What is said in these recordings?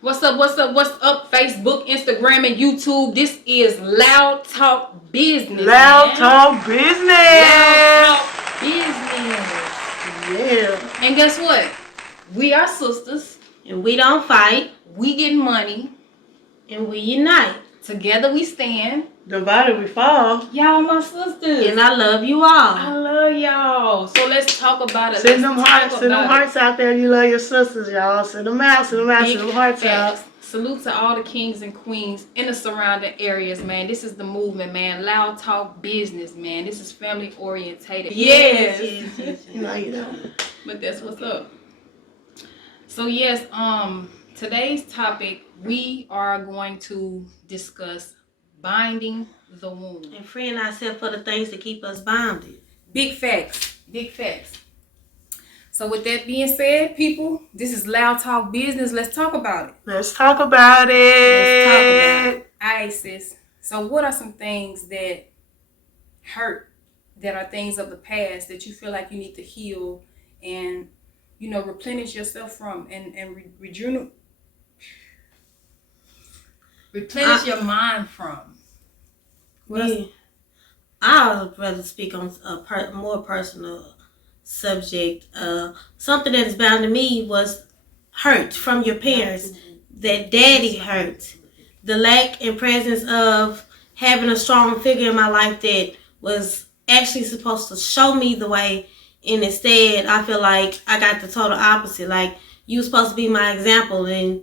What's up? What's up? What's up? Facebook, Instagram, and YouTube. This is Loud Talk Business. Loud Talk Business. Loud Talk Business. Yeah. And guess what? We are sisters. And we don't fight. We get money. And we unite. Together we stand. Divided we fall. Y'all my sisters. And I love you all. I love y'all. So let's talk about it. Send them hearts out there. You love your sisters, y'all. Send them out. Send them hearts out. Salute to all the kings and queens in the surrounding areas, man. This is the movement, man. Loud Talk Business, man. This is family orientated. Yes. You know. But that's what's up. So yes, today's topic, we are going to discuss binding the womb. And freeing ourselves for the things that keep us bounded. Big facts. Big facts. So with that being said, people, this is Loud Talk Business. Let's talk about it. Let's talk about it. All right, sis. So what are some things that hurt, that are things of the past that you feel like you need to heal and, replenish yourself from and replenish your mind from? I would rather speak on a more personal subject. Something that is bound to me was hurt from your parents. That daddy hurt. The lack and presence of having a strong figure in my life that was actually supposed to show me the way, and instead I feel like I got the total opposite. Like, you were supposed to be my example and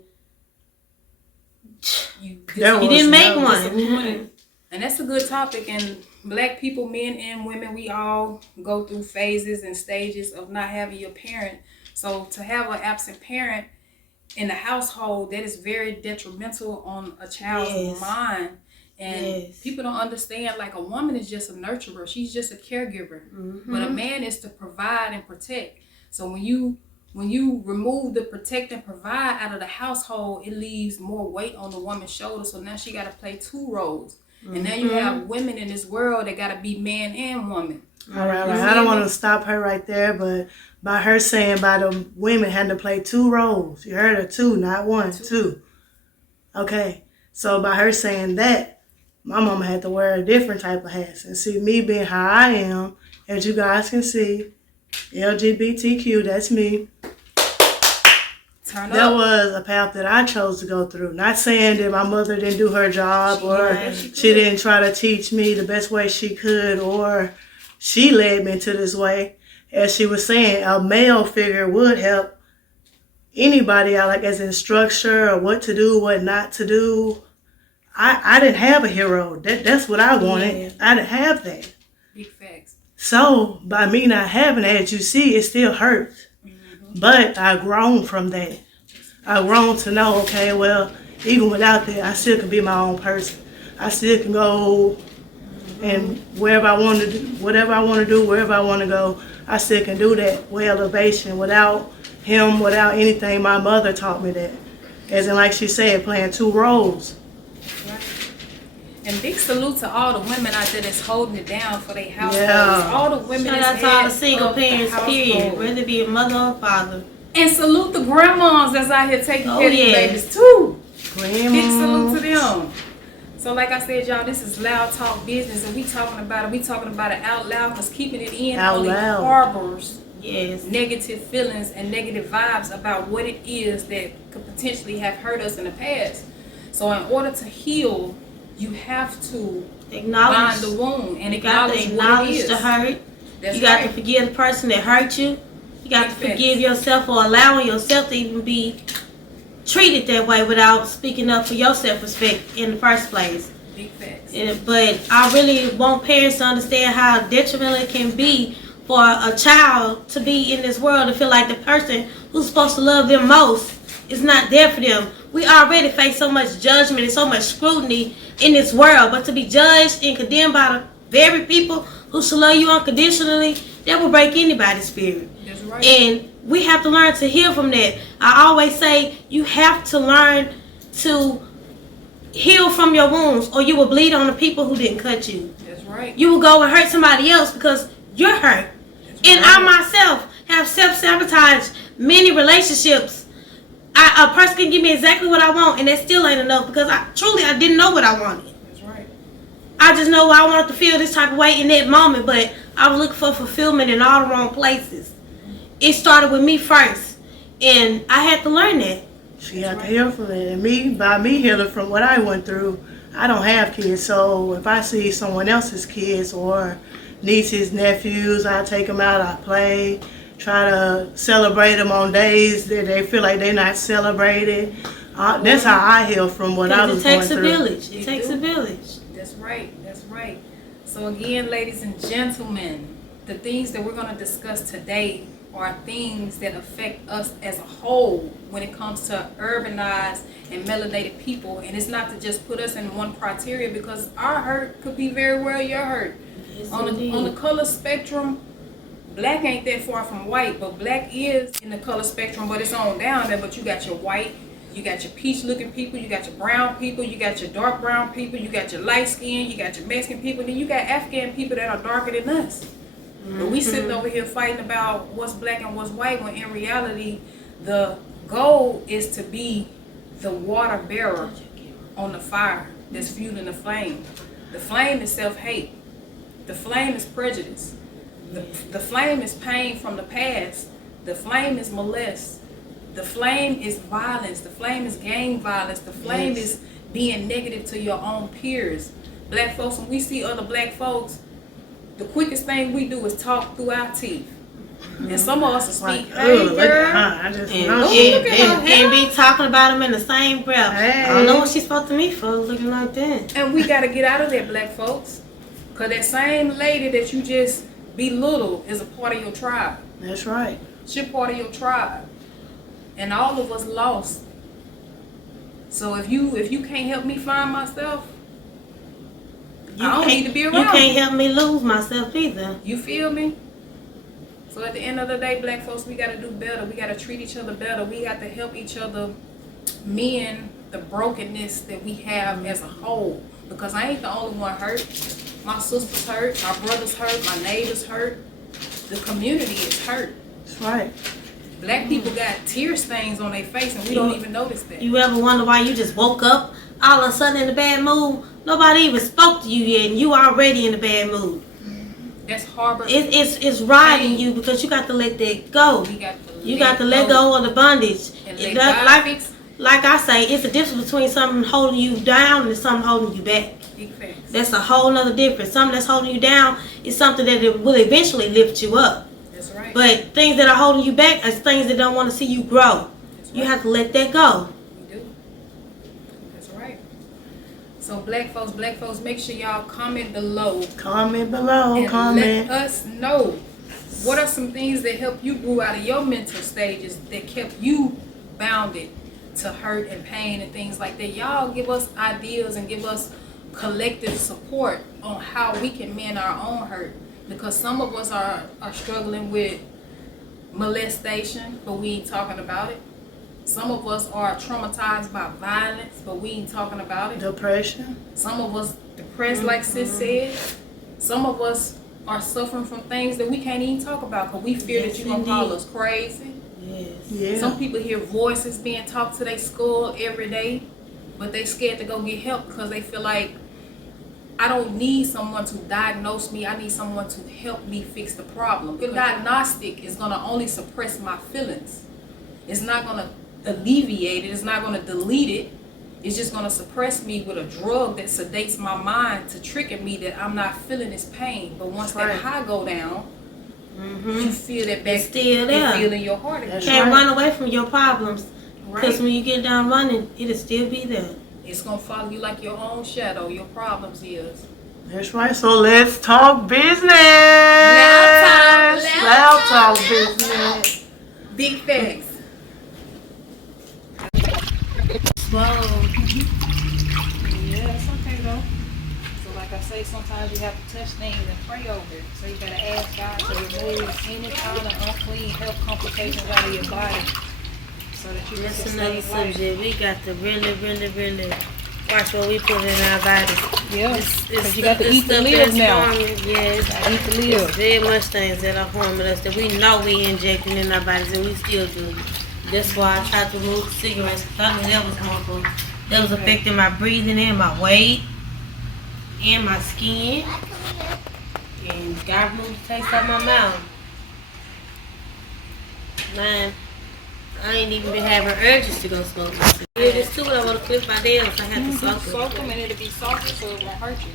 you didn't make one. And that's a good topic. And Black people, men and women, we all go through phases and stages of not having your parent. So to have an absent parent in the household, that is very detrimental on a child's mind. And people don't understand, like, a woman is just a nurturer. She's just a caregiver. Mm-hmm. But a man is to provide and protect. So when you remove the protect and provide out of the household, it leaves more weight on the woman's shoulders. So now she got to play two roles. And now you have women in this world that got to be man and woman. All right. I don't want to stop her right there, but by her saying by the women had to play two roles. You heard her, two, not one, two. Okay. So by her saying that, my mama had to wear a different type of hats. And see, me being how I am, as you guys can see, LGBTQ, that's me. That was a path that I chose to go through. Not saying that my mother didn't do her job or she didn't try to teach me the best way she could, or she led me to this way. As she was saying, a male figure would help anybody out, like as an instructor or what to do, what not to do. I didn't have a hero. That's what I wanted. Yeah. I didn't have that. Big facts. So by me not having that, as you see, it still hurts. Mm-hmm. But I grown from that. I grown to know, okay, well, even without that, I still can be my own person. I still can go and wherever I want to do, whatever I want to do, wherever I want to go, I still can do that with elevation, without him, without anything. My mother taught me that. As in, like she said, playing two roles. Right. And big salute to all the women out there that's holding it down for their households. Yeah. All the women. Shout out to all the single parents, period. Whether it be a mother or father. And salute the grandmas that's out here taking care of these babies too. Grandmas. Big salute to them. So like I said, y'all, this is Loud Talk Business, and we talking about it out loud, because keeping it in only harbors negative feelings and negative vibes about what it is that could potentially have hurt us in the past. So in order to heal, you have to bind the wound and acknowledge what it is. The hurt. You got to forgive the person that hurt you. You got to forgive yourself for allowing yourself to even be treated that way without speaking up for your self-respect in the first place. Big facts. But I really want parents to understand how detrimental it can be for a child to be in this world and feel like the person who's supposed to love them most is not there for them. We already face so much judgment and so much scrutiny in this world, but to be judged and condemned by the very people who should love you unconditionally, that will break anybody's spirit. That's right. And we have to learn to heal from that. I always say you have to learn to heal from your wounds, or you will bleed on the people who didn't cut you. That's right. You will go and hurt somebody else because you're hurt. And I myself have self-sabotaged many relationships. A person can give me exactly what I want, and that still ain't enough because I didn't know what I wanted. That's right. I just know I wanted to feel this type of way in that moment, but I was looking for fulfillment in all the wrong places. It started with me first, and I had to learn that. She had to heal from it. And by me healing from what I went through, I don't have kids. So if I see someone else's kids or nieces, nephews, I take them out, I play, try to celebrate them on days that they feel like they're not celebrated. That's how I heal from what I was going through. It takes a village. It takes a village. That's right. That's right. So again, ladies and gentlemen, the things that we're going to discuss today are things that affect us as a whole when it comes to urbanized and melanated people. And it's not to just put us in one criteria, because our hurt could be very well your hurt. Yes, On the color spectrum, black ain't that far from white, but black is in the color spectrum, but it's on down there. But you got your white, you got your peach looking people, you got your brown people, you got your dark brown people, you got your light skin, you got your Mexican people, then you got Afghan people that are darker than us. But we sitting over here fighting about what's black and what's white, when in reality the goal is to be the water bearer on the fire that's fueling the flame. The flame is self-hate. The flame is prejudice. The flame is pain from the past. The flame is molest. The flame is violence. The flame is gang violence. The flame is being negative to your own peers. Black folks, when we see other black folks, the quickest thing we do is talk through our teeth. And some of us will speak, hey girl, and be talking about them in the same breath. Hey. I don't know what she's supposed to me for looking like that. And we got to get out of there, black folks. Because that same lady that you just belittle is a part of your tribe. That's right. She's part of your tribe. And all of us lost. So if you can't help me find myself, I don't need to be around. You can't help me lose myself either. You feel me? So at the end of the day, black folks, we got to do better. We got to treat each other better. We got to help each other mend the brokenness that we have as a whole. Because I ain't the only one hurt. My sister's hurt. My brother's hurt. My neighbor's hurt. The community is hurt. That's right. Black people got tear stains on their face, and we don't even notice that. You ever wonder why you just woke up all of a sudden in a bad mood? Nobody even spoke to you yet, and you already in a bad mood. That's harbor. It's riding you because you got to let that go. You got to let go of the bondage. Like I say, it's a difference between something holding you down and something holding you back. That's a whole nother difference. Something that's holding you down is something that it will eventually lift you up. That's right. But things that are holding you back is things that don't want to see you grow. You have to let that go. We do. That's right. So black folks, make sure y'all comment below. Comment below. And comment. let us know what are some things that helped you grow out of your mental stages that kept you bounded to hurt and pain and things like that. Y'all give us ideas and give us collective support on how we can mend our own hurt, because some of us are struggling with molestation, but we ain't talking about it. Some of us are traumatized by violence, but we ain't talking about it. Depression. Some of us depressed, like sis said. Some of us are suffering from things that we can't even talk about because we fear that you're going to call us crazy. Yes. Yeah. Some people hear voices being talked to their skull every day, but they scared to go get help because they feel like, I don't need someone to diagnose me. I need someone to help me fix the problem. The diagnostic is going to only suppress my feelings. It's not going to alleviate it. It's not going to delete it. It's just going to suppress me with a drug that sedates my mind to tricking me that I'm not feeling this pain. But once that high go down, you feel that back still there. and feel in your heart again. You can't run away from your problems, because when you get down running, it'll still be there. It's going to follow you like your own shadow, your problems is. That's right. So let's talk business. Loud talk business. Big facts. Whoa. Yeah, it's okay though. So like I say, sometimes you have to touch things and pray over it. So you gotta ask God to remove any kind of unclean health complications out of your body, so that you can That's sustain another life. subject. We got to really watch what we put in our bodies. Yeah, It's because you got to eat to stuff live that's now. harming. Yes, Eat to live. very much things that are harming us that we know we injecting in our bodies and we still do. That's why I tried to remove cigarettes. I knew that was harmful. That was affecting my breathing and my weight and my skin. And God removed the taste out of my mouth. Man, I ain't even been having urges to go smoke. Yeah, this too, but I want to clip my nails. I have to soak them. Soak them and it'll be softer so it won't hurt you.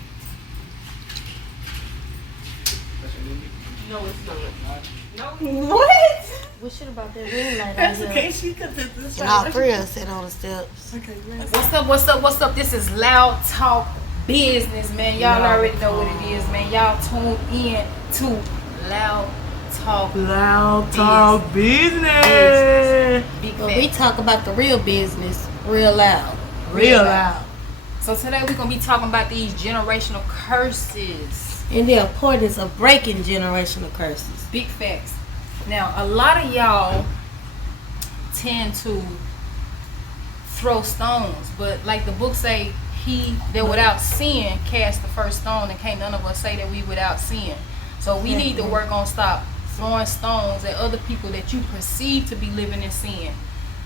No, it's not. What? What shit about that ring light That's out okay. here? She could take this. All three of us sit on the steps. Okay, let's What's up, what's up, what's up? This is Loud Talk Business, man. Y'all already know what it is, man. Y'all tune in to Loud Talk. Loud Talk Business. Big But we facts. talk about the real business real loud. Real loud. So today we're gonna be talking about these generational curses. And the importance of breaking generational curses. Big facts. Now, a lot of y'all tend to throw stones, but like the book say, he that without sin cast the first stone, and can't none of us say that we without sin. So we need to work on stop throwing stones at other people that you perceive to be living in sin.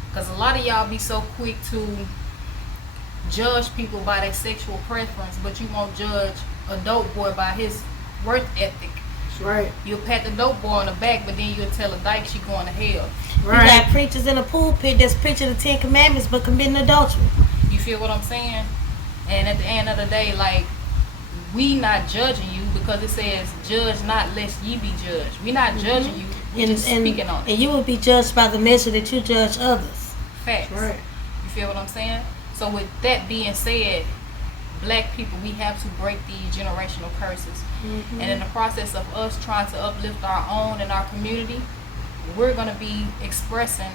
Because a lot of y'all be so quick to judge people by their sexual preference, but you won't judge a dope boy by his work ethic. That's right. You'll pat the dope boy on the back, but then you'll tell a dyke she going to hell. You got preachers in the pulpit that's preaching the 10 Commandments but committing adultery. You feel what I'm saying? And at the end of the day, like, we not judging you because it says, judge not lest ye be judged. We not judging you, we just speaking on it. And you will be judged by the measure that you judge others. Facts. Right. You feel what I'm saying? So with that being said, black people, we have to break these generational curses. And in the process of us trying to uplift our own and our community, we're going to be expressing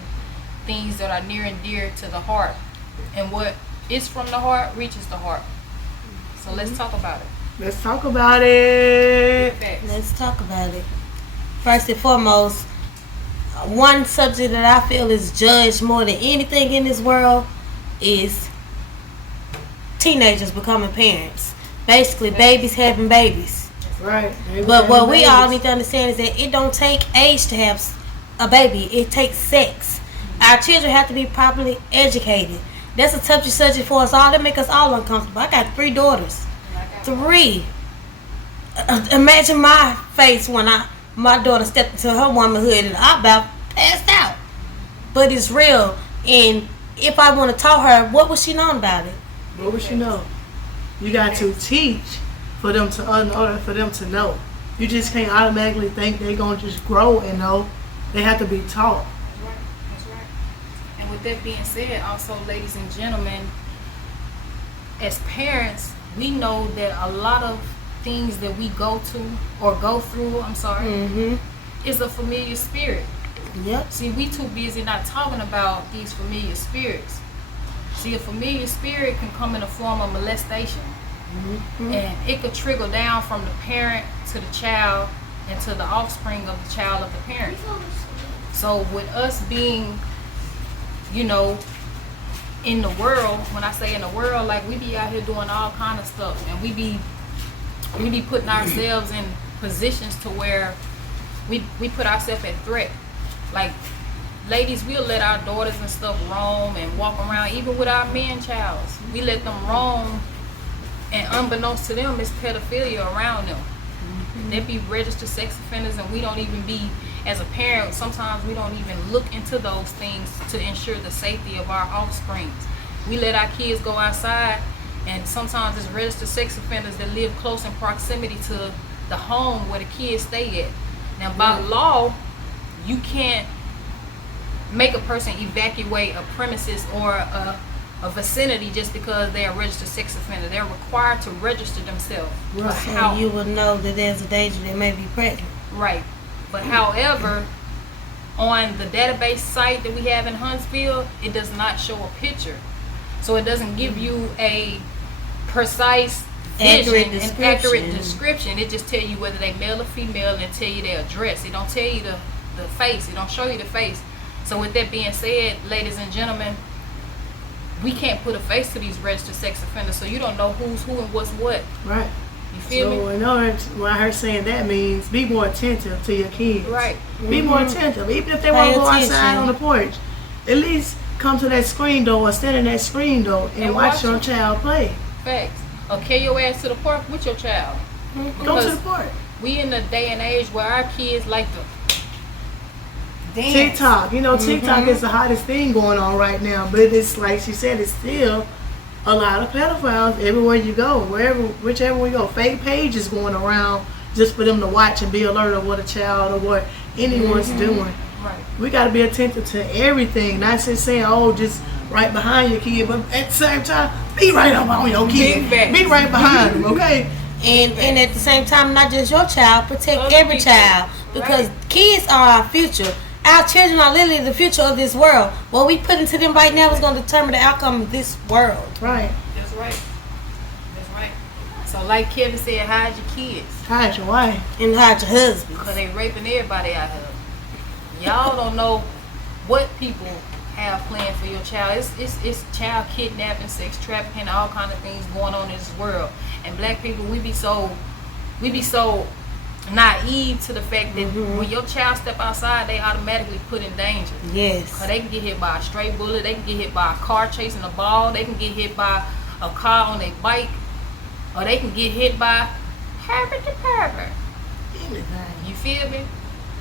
things that are near and dear to the heart. And what is from the heart reaches the heart. So let's talk about it. Let's talk about it. Facts. Let's talk about it. First and foremost, one subject that I feel is judged more than anything in this world is teenagers becoming parents. Basically, babies having babies. Right. But what we all need to understand is that it don't take age to have a baby. It takes sex. Our children have to be properly educated. That's a touchy subject for us all. That make us all uncomfortable. I got 3 daughters. 3. Imagine my face when my daughter stepped into her womanhood and I about passed out. But it's real. And if I want to tell her, what would she know about it? What would you know? You got to teach for them to, in order for them to know. You just can't automatically think they're gonna just grow and know. They have to be taught. That's right. And with that being said, also, ladies and gentlemen, as parents, we know that a lot of things that we go to or go through, is a familiar spirit. Yep. See, we too busy not talking about these familiar spirits. See, a familiar spirit can come in the form of molestation. And it could trickle down from the parent to the child and to the offspring of the child of the parent. So with us being, in the world, when I say in the world, like, we be out here doing all kind of stuff, and we be putting ourselves in positions to where we put ourselves at threat. Like, ladies, we'll let our daughters and stuff roam and walk around, even with our man-childs. We let them roam, and unbeknownst to them, it's pedophilia around them. They be registered sex offenders, and we don't even be, as a parent, sometimes we don't even look into those things to ensure the safety of our offspring. We let our kids go outside, and sometimes it's registered sex offenders that live close in proximity to the home where the kids stay at. Now, by law, you can't make a person evacuate a premises or a vicinity just because they're a registered sex offender. They're required to register themselves. Right. So you will know that there's a danger they may be pregnant. Right. But however, on the database site that we have in Huntsville, it does not show a picture. So it doesn't give you a precise vision and accurate description. It just tell you whether they male or female, and tell you their address. It don't tell you the face. It don't show you the face. So with that being said, ladies and gentlemen, we can't put a face to these registered sex offenders, so you don't know who's who and what's what. Right. You feel So me? in order to, when her saying that means be more attentive to your kids. Right. Be more attentive. Even if they want to go outside attention. on the porch, at least come to that screen door or stand in that screen door and watch your it. child play. Facts. Or carry your ass to the park with your child. Go to the park. We in the day and age where our kids like to dance. TikTok, TikTok is the hottest thing going on right now. But it's like she said, it's still a lot of pedophiles everywhere you go, whichever we go. Fake pages going around just for them to watch and be alert of what a child or what anyone's doing. Right. We got to be attentive to everything, not just saying, oh, just right behind your kid, but at the same time, be right up on your kid. Be right behind them, okay? And at the same time, not just your child, protect Other every people. child, because kids are our future. Our children are literally the future of this world. What we put into them right now is going to determine the outcome of this world. Right. That's right. That's right. So like Kevin said, hide your kids. Hide your wife. And hide your husband. Because they raping everybody out here. Y'all don't know what people have planned for your child. It's child kidnapping, sex trafficking, all kind of things going on in this world. And black people, we be so naive to the fact that when your child step outside, they automatically put in danger. Yes. Cause they can get hit by a stray bullet, they can get hit by a car chasing a ball, they can get hit by a car on their bike, or they can get hit by pervert to pervert. You feel me?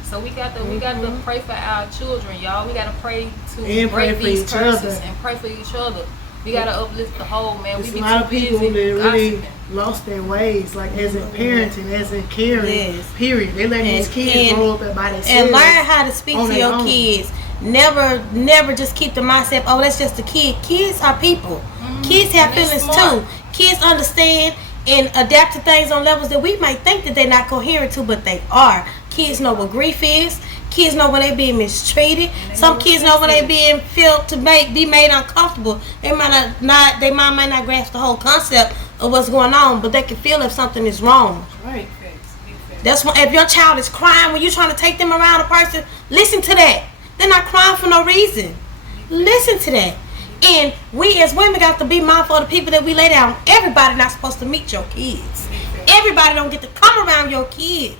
So we got to pray for our children, y'all. We got to pray to And pray break for these each curses other. and pray for each other. We got to uplift the whole, man. There's We a be lot too of people busy that really gossiping. lost their ways, like as in parenting, as in caring, Yes. period. They let these kids grow up by themselves. And learn how to speak on to their your own. kids. Never just keep the mindset, oh, that's just a kid. Kids are people. Kids have And they're feelings smart. too. Kids understand and adapt to things on levels that we might think that they're not coherent to, but they are. Kids know what grief is. Kids know when they being mistreated. Some kids know when they being felt to be made uncomfortable. They might not grasp the whole concept of what's going on, but they can feel if something is wrong. Right. That's why if your child is crying when you're trying to take them around a person, listen to that. They're not crying for no reason. Listen to that. And we as women got to be mindful of the people that we lay down. Everybody not supposed to meet your kids. Everybody don't get to come around your kids.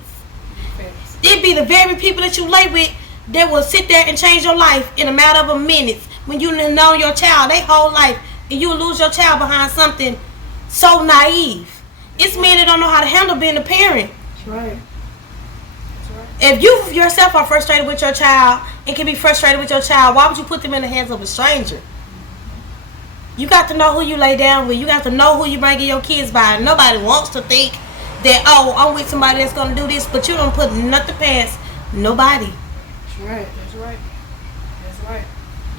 It be the very people that you lay with that will sit there and change your life in a matter of a minute. When you know your child, they whole life, and you lose your child behind something so naive. It's men that don't know how to handle being a parent. That's right. If you yourself are frustrated with your child and can be frustrated with your child, why would you put them in the hands of a stranger? You got to know who you lay down with. You got to know who you bringing your kids by. Nobody wants to think that, oh, I'm with somebody that's going to do this, but you don't put nothing past nobody. That's right. That's right. That's right.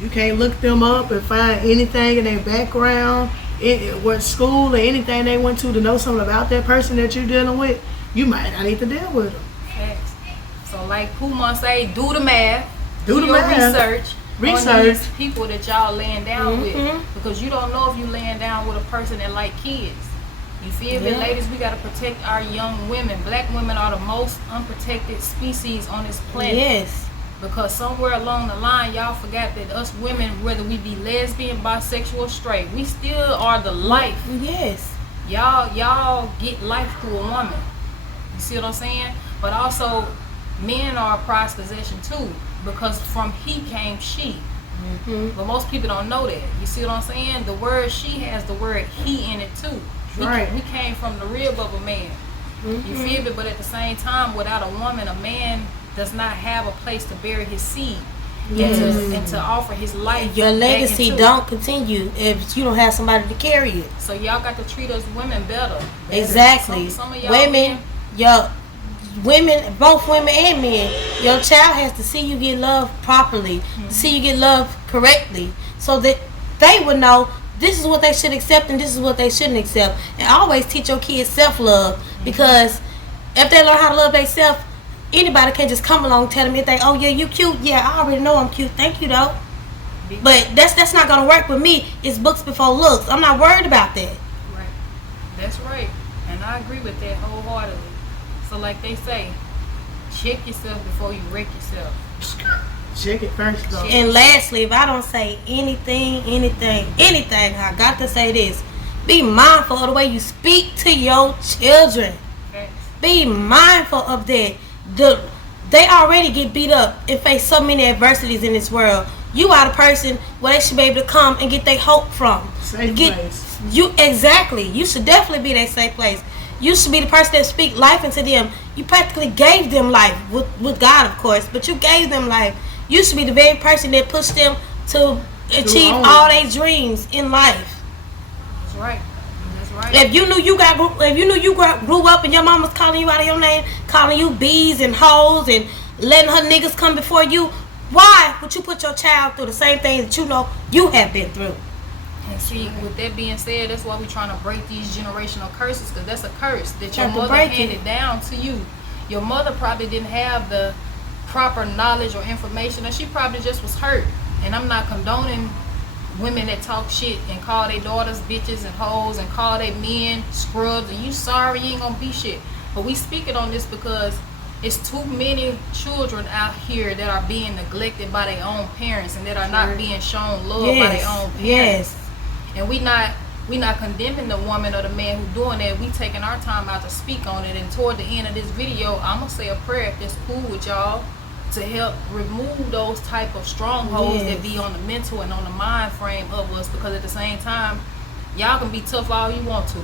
You can't look them up and find anything in their background, what school or anything they went to know something about that person that you're dealing with. You might not need to deal with them. Facts. So like Puma say, do the math. Do the your math. research on these people that y'all laying down with, because you don't know if you laying down with a person that like kids. You feel me? Ladies, we got to protect our young women. Black women are the most unprotected species on this planet. Yes. Because somewhere along the line, y'all forgot that us women, whether we be lesbian, bisexual, straight, we still are the life. Yes. Y'all get life through a woman. You see what I'm saying? But also, men are a prized possession too, because from he came she. But most people don't know that. You see what I'm saying? The word she has the word he in it too. We came from the rib of a man. You feel me? But at the same time, without a woman, a man does not have a place to bury his seed and to offer his life. Your back legacy into. don't continue if you don't have somebody to carry it. So y'all got to treat us women better. Exactly. Some of y'all Women, both women and men, your child has to see you get love properly, see you get love correctly, so that they would know this is what they should accept and this is what they shouldn't accept. And always teach your kids self-love, because if they learn how to love themselves, anybody can just come along and tell them anything. Oh yeah, you cute. Yeah, I already know I'm cute. Thank you though. But that's not gonna work with me. It's books before looks. I'm not worried about that. Right. That's right. And I agree with that wholeheartedly. So like they say, check yourself before you wreck yourself. Check it first though. And lastly, if I don't say anything, I got to say this. Be mindful of the way you speak to your children. Facts. Be mindful of that. They already get beat up and face so many adversities in this world. You are the person where they should be able to come and get their hope from. Safe place. You exactly. You should definitely be that safe place. You should be the person that speak life into them. You practically gave them life with God, of course, but you gave them life. You should be the very person that pushed them to achieve all their dreams in life. That's right. That's right. If you knew you grew up and your mom was calling you out of your name, calling you bees and hoes and letting her niggas come before you, why would you put your child through the same thing that you know you have been through? And see, with that being said, that's why we're trying to break these generational curses, because that's a curse that your Have to mother break handed it. down to you. Your mother probably didn't have the proper knowledge or information, or she probably just was hurt. And I'm not condoning women that talk shit and call their daughters bitches and hoes and call their men scrubs and you sorry, you ain't gonna be shit. But we speaking on this because it's too many children out here that are being neglected by their own parents and that are not being shown love by their own parents. Yes. And we not condemning the woman or the man who doing that. We taking our time out to speak on it. And toward the end of this video, I'm gonna say a prayer if it's cool with y'all, to help remove those type of strongholds that be on the mental and on the mind frame of us. Because at the same time, y'all can be tough all you want to,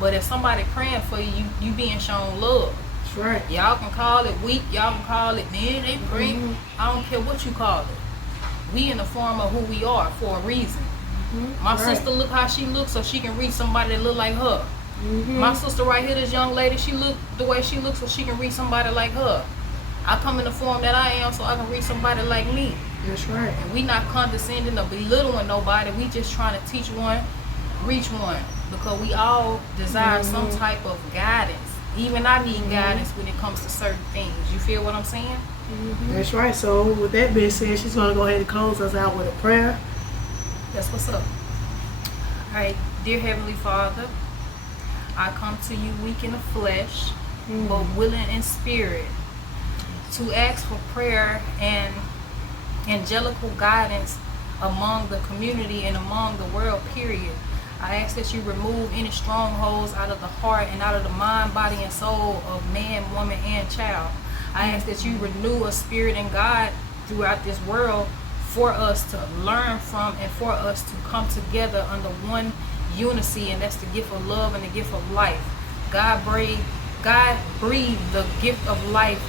but if somebody praying for you, you being shown love. That's right. Y'all can call it weak, y'all can call it man, they pray. I don't care what you call it. We in the form of who we are for a reason. My sister look how she looks so she can reach somebody that look like her. My sister right here, this young lady, she look the way she looks so she can reach somebody like her. I come in the form that I am so I can reach somebody like me. That's right. And we not condescending or belittling nobody. We just trying to teach one, reach one, because we all desire some type of guidance. Even I need guidance when it comes to certain things. You feel what I'm saying? That's right. So with that being said, she's gonna go ahead and close us out with a prayer. That's what's up. All right, dear Heavenly Father, I come to you weak in the flesh, but willing in spirit, to ask for prayer and angelical guidance among the community and among the world, period. I ask that you remove any strongholds out of the heart and out of the mind, body, and soul of man, woman, and child. I ask that you renew a spirit in God throughout this world for us to learn from and for us to come together under one unity, and that's the gift of love and the gift of life. God breathed the gift of life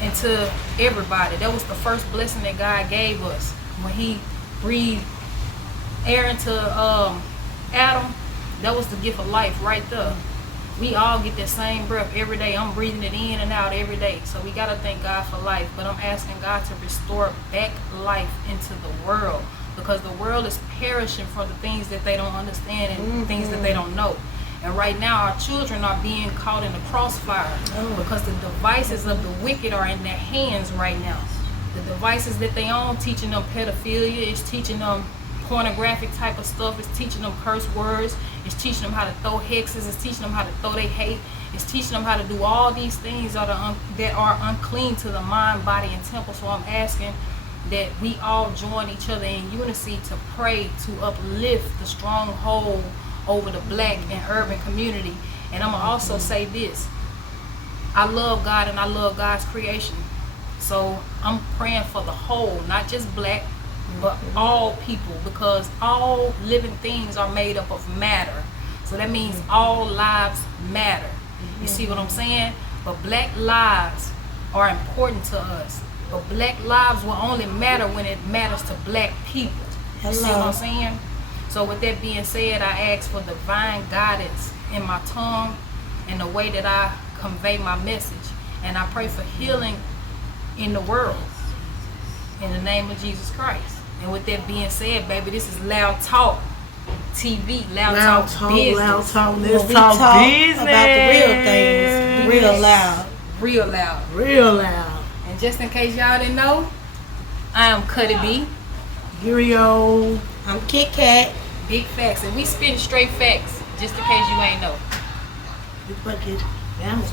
into everybody. That was the first blessing that God gave us when he breathed air into Adam. That was the gift of life right there. We all get that same breath every day. I'm breathing it in and out every day. So we got to thank God for life. But I'm asking God to restore back life into the world, because the world is perishing for the things that they don't understand and things that they don't know. And right now our children are being caught in the crossfire because the devices of the wicked are in their hands right now. The devices that they own, teaching them pedophilia, it's teaching them pornographic type of stuff, it's teaching them curse words, it's teaching them how to throw hexes, it's teaching them how to throw their hate, it's teaching them how to do all these things that are unclean to the mind, body, and temple. So I'm asking that we all join each other in unity to pray to uplift the stronghold over the black and urban community. And I'm gonna also say this: I love God and I love God's creation. So I'm praying for the whole, not just black, but all people, because all living things are made up of matter. So that means all lives matter. You see what I'm saying? But black lives are important to us. But black lives will only matter when it matters to black people. You see what I'm saying? So with that being said, I ask for divine guidance in my tongue and the way that I convey my message. And I pray for healing in the world, in the name of Jesus Christ. And with that being said, baby, this is Loud Talk TV, Loud Talk Business. Loud Talk, Let's let's talk business. about the real things, real loud. Real loud. Real loud. And just in case y'all didn't know, I am Cuddy B. Yurio. I'm Kit Kat. Big facts. And we spitting straight facts, just in case you ain't know. Big bucket. Yeah, I'm